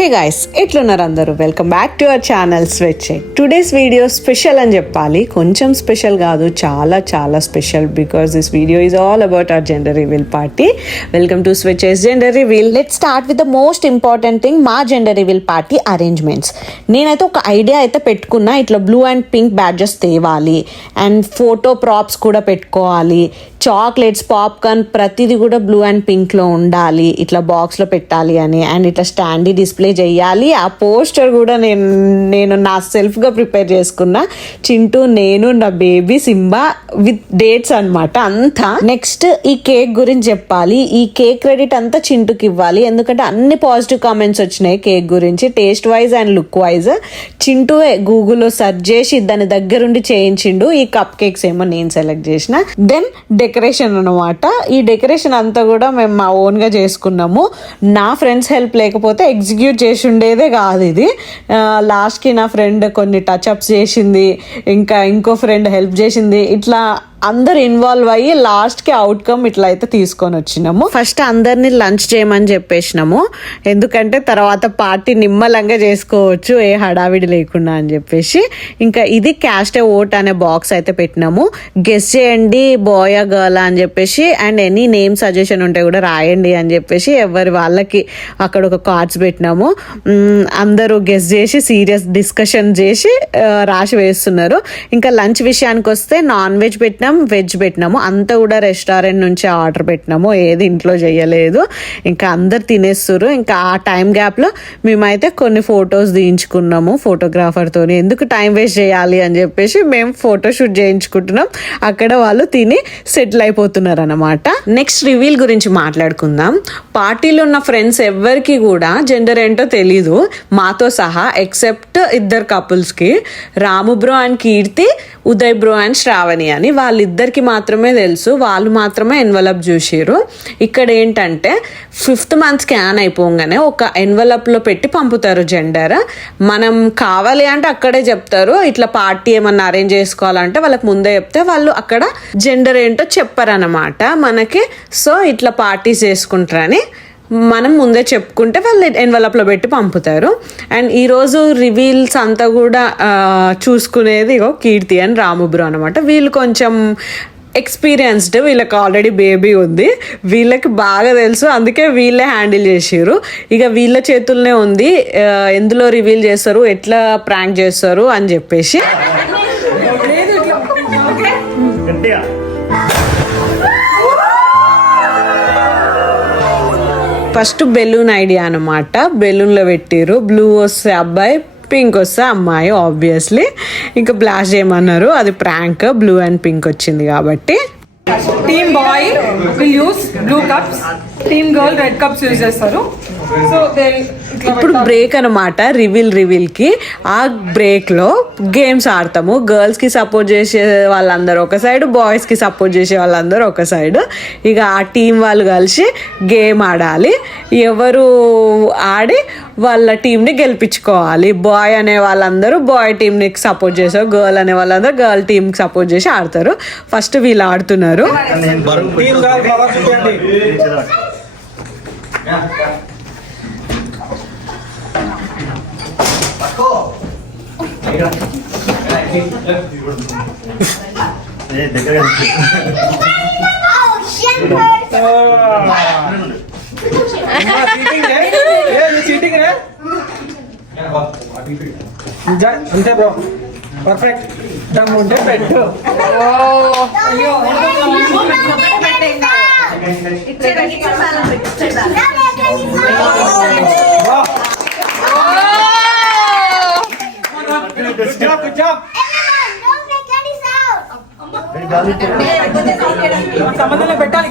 Hey guys, ఎట్లున్నారు అందరూ? Welcome back to our channel switch. Today's video special అని చెప్పాలి. కొంచెం స్పెషల్ కాదు, చాలా చాలా special, because this video is all about our gender reveal party. Welcome to switch gender reveal. Let's start with the most important thing, మా gender reveal party arrangements. నేనైతే ఒక idea అయితే పెట్టుకున్నా, ఇట్లా బ్లూ అండ్ పింక్ బ్యాడ్జెస్ తేవాలి and photo props కూడా పెట్టుకోవాలి, chocolates, popcorn ప్రతిదీ కూడా బ్లూ అండ్ పింక్లో ఉండాలి, ఇట్లా బాక్స్లో పెట్టాలి అని, అండ్ ఇట్లా స్టాండీ డిస్ప్లే చేయాలి. ఆ పోస్టర్ కూడా నేను నా సెల్ఫ్గా ప్రిపేర్ చేసుకున్నా. చింటూ, నేను, నా బేబీ సింబా విత్ డేట్స్ అనమాట అంతా. నెక్స్ట్ ఈ కేక్ గురించి చెప్పాలి. ఈ కేక్ క్రెడిట్ అంతా చింటూకి ఇవ్వాలి, ఎందుకంటే అన్ని పాజిటివ్ కామెంట్స్ వచ్చినాయి కేక్ గురించి, taste wise and look wise. Chintu గూగుల్లో సెర్చ్ చేసి దాని దగ్గరుండి చేయించిండు. ఈ కప్ కేక్స్ ఏమో నేను సెలెక్ట్ చేసిన. దెన్ డెకరేషన్ అనమాట. ఈ డెకరేషన్ అంతా కూడా మేము మా ఓన్గా చేసుకున్నాము. నా ఫ్రెండ్స్ హెల్ప్ లేకపోతే ఎగ్జిక్యూట్ చేసి ఉండేదే కాదు ఇది. లాస్ట్కి నా ఫ్రెండ్ కొన్ని టచ్అప్స్ చేసింది, ఇంకా ఇంకో ఫ్రెండ్ హెల్ప్ చేసింది. ఇట్లా అందరు ఇన్వాల్వ్ అయ్యి లాస్ట్కి అవుట్కమ్ ఇట్లా అయితే తీసుకొని వచ్చినాము. ఫస్ట్ అందరినీ లంచ్ చేయమని చెప్పేసినాము, ఎందుకంటే తర్వాత పార్టీ నిమ్మలంగా చేసుకోవచ్చు ఏ హడావిడి లేకుండా అని చెప్పేసి. ఇంకా ఇది క్యాస్ట్ ఏ ఓట్ అనే బాక్స్ అయితే పెట్టినాము. గెస్ చేయండి బాయ్ గర్ల్ అని చెప్పేసి, అండ్ ఎనీ నేమ్ సజెషన్ ఉంటే కూడా రాయండి అని చెప్పేసి ఎవరి వాళ్ళకి అక్కడ ఒక కార్డ్స్ పెట్టినాము. అందరూ గెస్ చేసి సీరియస్ డిస్కషన్ చేసి రాసి వేస్తున్నారు. ఇంకా లంచ్ విషయానికి వస్తే నాన్ వెజ్ పెట్టినా, వెజ్ పెట్టినాము. అంతా కూడా రెస్టారెంట్ నుంచి ఆర్డర్ పెట్టినాము, ఏది ఇంట్లో చేయలేదు. ఇంకా అందరు తినేస్తారు. ఇంకా ఆ టైం గ్యాప్లో మేమైతే కొన్ని ఫొటోస్ తీయించుకున్నాము ఫోటోగ్రాఫర్తో. ఎందుకు టైం వేస్ట్ చేయాలి అని చెప్పేసి మేము ఫోటోషూట్ చేయించుకుంటున్నాం. అక్కడ వాళ్ళు తిని సెటిల్ అయిపోతున్నారు అన్నమాట. నెక్స్ట్ రివీల్ గురించి మాట్లాడుకుందాం. పార్టీలో ఉన్న ఫ్రెండ్స్ ఎవ్వరికి కూడా జెండర్ ఏంటో తెలీదు, మాతో సహా, ఎక్సెప్ట్ ఇద్దరు కపుల్స్కి, Ramu bro and Keerthi, Uday bro and Sravani అని. వాళ్ళిద్దరికి మాత్రమే తెలుసు, వాళ్ళు మాత్రమే ఎన్వలప్ చూసారు. ఇక్కడ ఏంటంటే 5th month స్కాన్ అయిపోగానే ఒక ఎన్వలప్లో పెట్టి పంపుతారు జెండర్. మనం కావాలి అంటే అక్కడే చెప్తారు. ఇట్లా పార్టీ ఏమన్నా అరేంజ్ చేసుకోవాలంటే వాళ్ళకి ముందే చెప్తే వాళ్ళు అక్కడ జెండర్ ఏంటో చెప్పారనమాట మనకి. సో ఇట్లా పార్టీస్ చేసుకుంటారని మనం ముందే చెప్పుకుంటే వాళ్ళు ఎన్వలప్లో పెట్టి పంపుతారు. అండ్ ఈరోజు రివీల్స్ అంతా కూడా చూసుకునేది కీర్తి అండ్ రాము బ్రో అనమాట. వీళ్ళు కొంచెం ఎక్స్పీరియన్స్డ్, వీళ్ళకి ఆల్రెడీ బేబీ ఉంది, వీళ్ళకి బాగా తెలుసు, అందుకే వీళ్ళే హ్యాండిల్ చేసారు. ఇక వీళ్ళ చేతుల్లోనే ఉంది ఎందులో రివీల్ చేస్తారు, ఎట్లా ప్రాంక్ చేస్తారు అని చెప్పేసి. ఫస్ట్ బెలూన్ ఐడియా అనమాట. బెలూన్లో పెట్టిరు. బ్లూ వస్తే అబ్బాయి, పింక్ వస్తే అమ్మాయి ఆబ్వియస్లీ. ఇంకా బ్లాస్ట్ చేయమన్నారు, అది ప్రాంక్. బ్లూ అండ్ పింక్ వచ్చింది కాబట్టి. Team boy will use blue cups, team girl red cups use చేస్తారు. సో ఇప్పుడు బ్రేక్ అనమాట రివీల్కి. ఆ బ్రేక్లో గేమ్స్ ఆడతాము. గర్ల్స్కి సపోర్ట్ చేసే వాళ్ళందరూ ఒక సైడ్, బాయ్స్కి సపోర్ట్ చేసే వాళ్ళందరూ ఒక సైడ్. ఇక ఆ టీం వాళ్ళు కలిసి గేమ్ ఆడాలి. ఎవరు ఆడి వాళ్ళ టీంని గెలిపించుకోవాలి. బాయ్ అనే వాళ్ళందరూ బాయ్ టీంని సపోర్ట్ చేస్తారు, గర్ల్ అనే వాళ్ళందరూ గర్ల్ టీంకి సపోర్ట్ చేసి ఆడతారు. ఫస్ట్ వీళ్ళు ఆడుతున్నారు. అంతే బ్రో, పర్ఫెక్ట్. దమ్ముంటే పెట్టు. Good job. సంబంధంలో పెట్టాలి.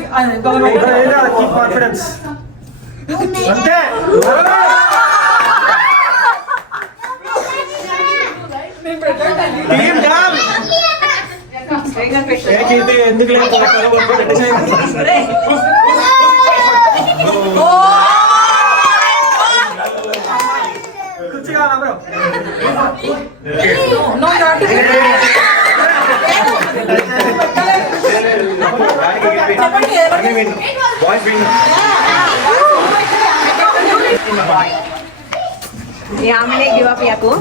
Keep confidence. అంతే. టీమ్ జామ్. ఎందుకు లేదు కుర్చీగా బ్రో. నో ఆమెనే గివ్ అప్ యాకు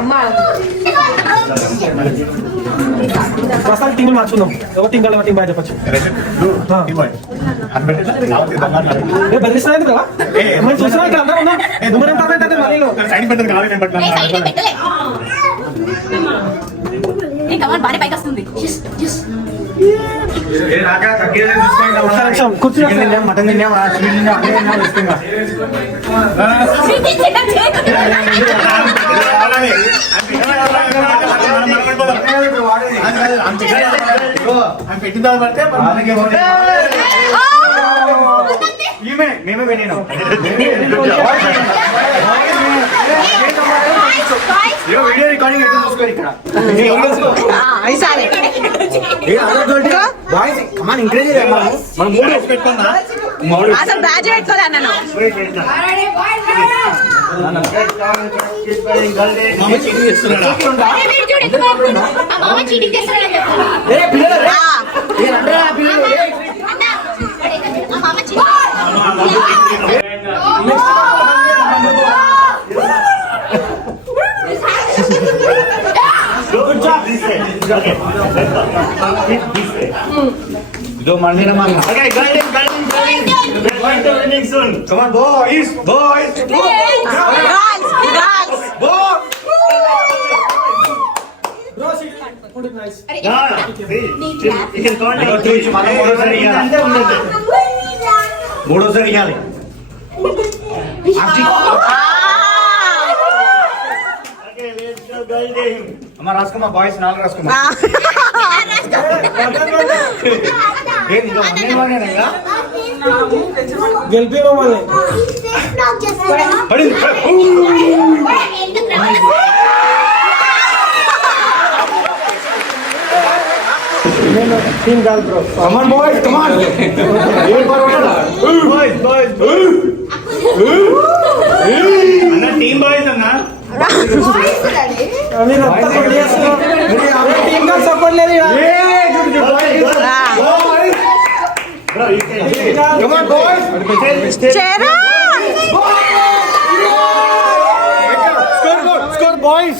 అమ్మా ప్రస్తుతం టీం మార్చుకుందాం. ఎవరు టీం కావాలి టీం బాగా చెప్పచ్చు. బదిలిస్తాను కదా మనం చూసినా ఇక్కడ అందరూ ఉన్నాం. దూరం అంటే మనీలో సైడ్ పెట్టదు కావాలి నేను పట్టినా బాగా పైకి వస్తుంది. మటన్ తిన్నాం పెట్టిన పడితే మేమే పెట్టినాం. వీడియో రికార్డింగ్ ఎట్లా చూసుకోరు ఇక్కడ. అసలు బ్యాజ్ పెట్టుకోలే అన్న जो मारने ना मारना. Okay, golden. We're going to winning soon. Come on, boys. Boys. మూడోసారి ఇవ్వాలి. అమ్మ రాసుకోమా బాయ్స్ 4 రాసుకోమా. గెలిపి మమ్మల్ని టీం కాదు bro. Come on boys come on. Boys అన్న టీం బాయ్స్ అన్న. టీం కా సపోర్ట్ లేదు. Come on, boys. Score, boys.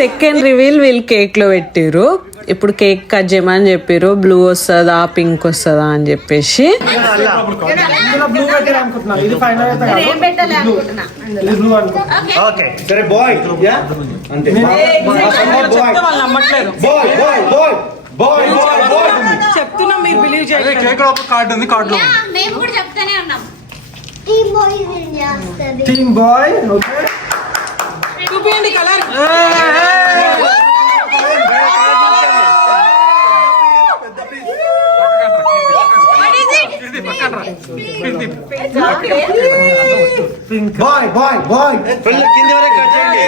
Second reveal వీళ్ళు కేక్ లో పెట్టిరు. ఇప్పుడు కేక్ కట్ చేయమని చెప్పారు. బ్లూ వస్తుందా పింక్ వస్తుందా అని చెప్పేసి బ్లూ పెట్టారు అనుకుంటున్నాను. ఇది ఫైనల్ అయితే బ్లూ అనుకో. ఓకే సరే బాయ్ అంతే. వాళ్ళు నమ్మట్లేదు. బాయ్ చెప్తున్నా మీరు బిలీవ్ చేయండి. కేక్ లో కార్డు ఉంది. కార్డు లో మేము కూడా చెప్తానే ఉన్నాం. టీమ్ బాయ్. ఓకే చూపియండి కలర్. బాయ్ ఫుల్ కింద వరకు కట్ చేయండి.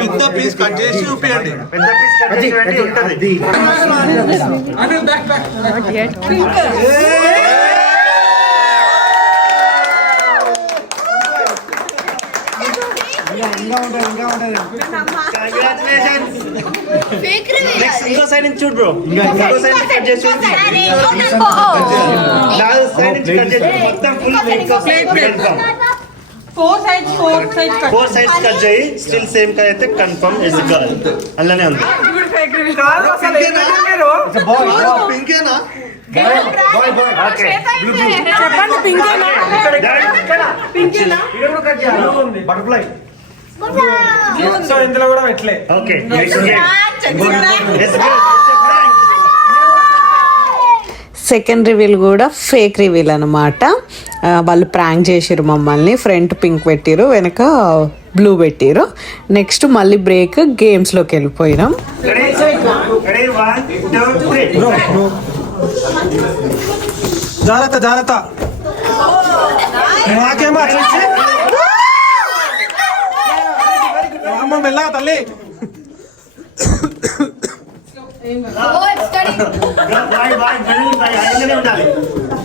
పెద్ద పీస్ కట్ చేసి చూపియండి. పెద్ద పీస్ కట్ చేయండి ఉంటది. కంగ్రాచులేషన్స్. నెక్స్ట్ ఇంకో సైడ్ నుంచి చూడు బ్రో. ఇంకో సైడ్ నుంచి కట్ చేసి చూడు. నాలుగు సైడ్ నుంచి కట్ చేసి మొత్తం full welcome. 4 sides cut. 4 sides cut చేయి. స్టిల్ సేమ్ కట్ అయితే కన్ఫర్మ్ ఇస్ గర్ల్. అలానే ఉంది. ఇప్పుడు fake reveal. పింకేనా? చెప్పండి పింకేనా? బటర్ఫ్లై. సో ఇందులో కూడా పెట్టలే. ఓకే నెక్స్ట్ సెకండ్ రివీల్ కూడా ఫేక్ రివీల్ అనమాట. వాళ్ళు ప్రాంక్ చేసిరు మమ్మల్ని. ఫ్రంట్ పింక్ పెట్టిరు, వెనక బ్లూ పెట్టిరు. నెక్స్ట్ మళ్ళీ బ్రేక్ గేమ్స్లోకి వెళ్ళిపోయినాం. జాగ్రత్త నాకేమో అట్లా ఇచ్చి అమ్మ మెల్లగా తల్లి.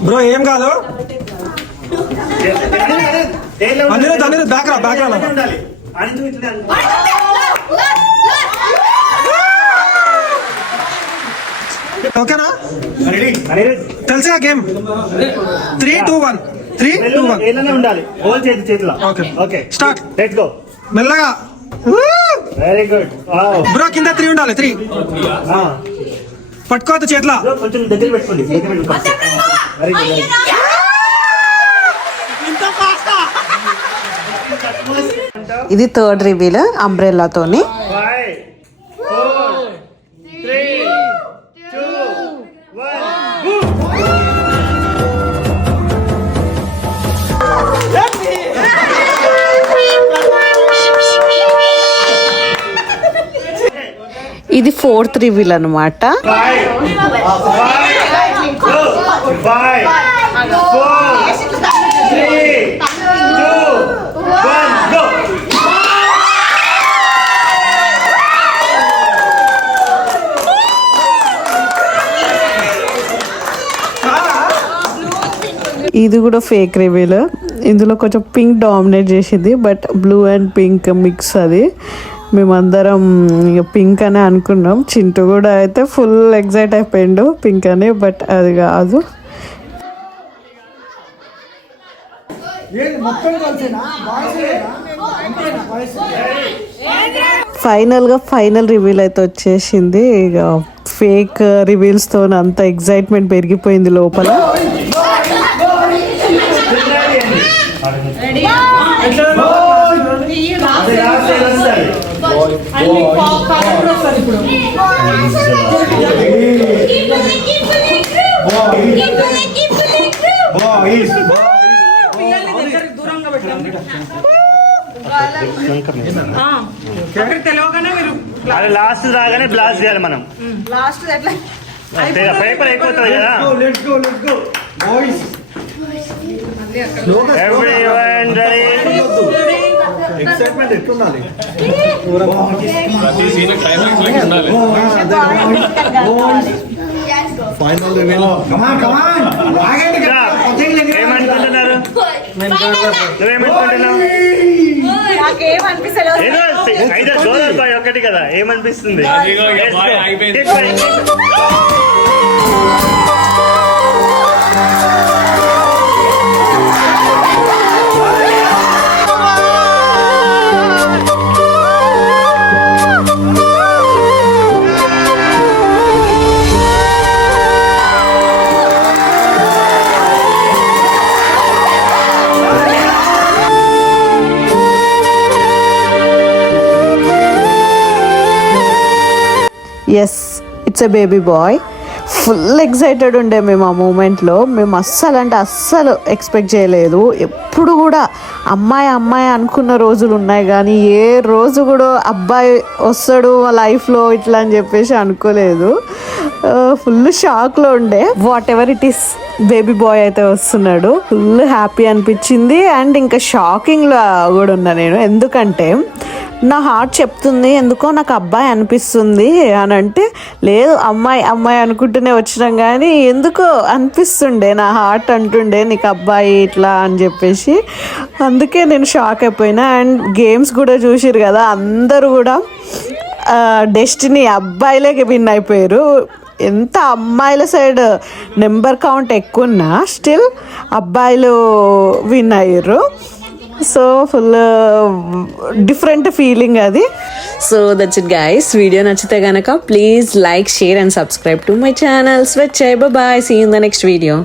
బ్రో ఏం కాదు. అందులో బ్యాక్ రా ఉండాలి. ఓకేనా తెలిసా గేమ్ 3, 2, 1 3, 2, 1 ఏదైనా ఉండాలి హోల్ చేతిలో okay okay start let's go మెల్లగా వెరీ గుడ్ బ్రో కింద 3 ఉండాలి 3 పట్టుకోవద్దు చేతిలో కొంచెం దగ్గర పెట్టుకోండి వెరీ గుడ్ ఇది థర్డ్ రివీల్ అంబ్రెల్లాతోని. 5 4 3 2 1 ఇది ఫోర్త్ రివీల్ అనమాట. 5 4 3 2 1 go ఇది కూడా ఫేక్ రివీల్. ఇందులో కొంచెం పింక్ డామినేట్ చేసింది, but blue and pink mix. అది మేమందరం ఇక పింక్ అనే అనుకున్నాం. చింటూ కూడా అయితే ఫుల్ ఎగ్జైట్ అయిపోయిండు పింక్ అని, బట్ అది కాదు. ఫైనల్ రివీల్ అయితే వచ్చేసింది. ఇక ఫేక్ రివీల్స్తో అంత ఎగ్జైట్మెంట్ పెరిగిపోయింది లోపల. అది లాస్ట్ రాగానే బ్లాస్ట్ చేయాలి మనం. పేపర్ అయిపోతుంది కదా. Everyone ready? ఎక్సైట్మెంట్ ఎట్లుండాలి? ఫైనల్ ఏమనుకుంటున్నారు? నువ్వేమనుకుంటున్నావు? ఐదర్ గోల్ బాయ్ ఒకటి కదా, ఏమనిపిస్తుంది? Yes, it's a baby boy. Full excited ఉండే మేము ఆ మూమెంట్లో. మేము అస్సలు ఎక్స్పెక్ట్ చేయలేదు. ఎప్పుడు కూడా అమ్మాయి అనుకున్న రోజులు ఉన్నాయి, కానీ ఏ రోజు కూడా అబ్బాయి వస్తాడు మా లైఫ్లో ఇట్లా అని చెప్పేసి అనుకోలేదు. ఫుల్ షాక్లో ఉండే. What ever it is, baby bye అయితే వస్తున్నాడు. ఫుల్ హ్యాపీ అనిపించింది. అండ్ ఇంకా షాకింగ్లో కూడా ఉన్నా నేను. ఎందుకంటే నా హార్ట్ చెప్తుంది ఎందుకో నాకు అబ్బాయి అనిపిస్తుంది అని అంటే, లేదు అమ్మాయి అనుకుంటూనే వచ్చినాం, కానీ ఎందుకో అనిపిస్తుండే నా హార్ట్ అంటుండే నీకు అబ్బాయి ఇట్లా అని చెప్పేసి. అందుకే నేను షాక్ అయిపోయినా. అండ్ గేమ్స్ కూడా చూసిరు కదా, అందరూ కూడా డెస్టినీ అబ్బాయిలే విన్ అయిపోయారు. ఎంత అమ్మాయిల సైడ్ నెంబర్ కౌంట్ ఎక్కువ ఉన్నా స్టిల్ అబ్బాయిలు విన్ అయ్యారు. సో ఫుల్ డిఫరెంట్ ఫీలింగ్ అది. So that's it guys. Video నచ్చితే కనుక please like, share and subscribe to my channel స్వెచ్. Bye, see you in the next video.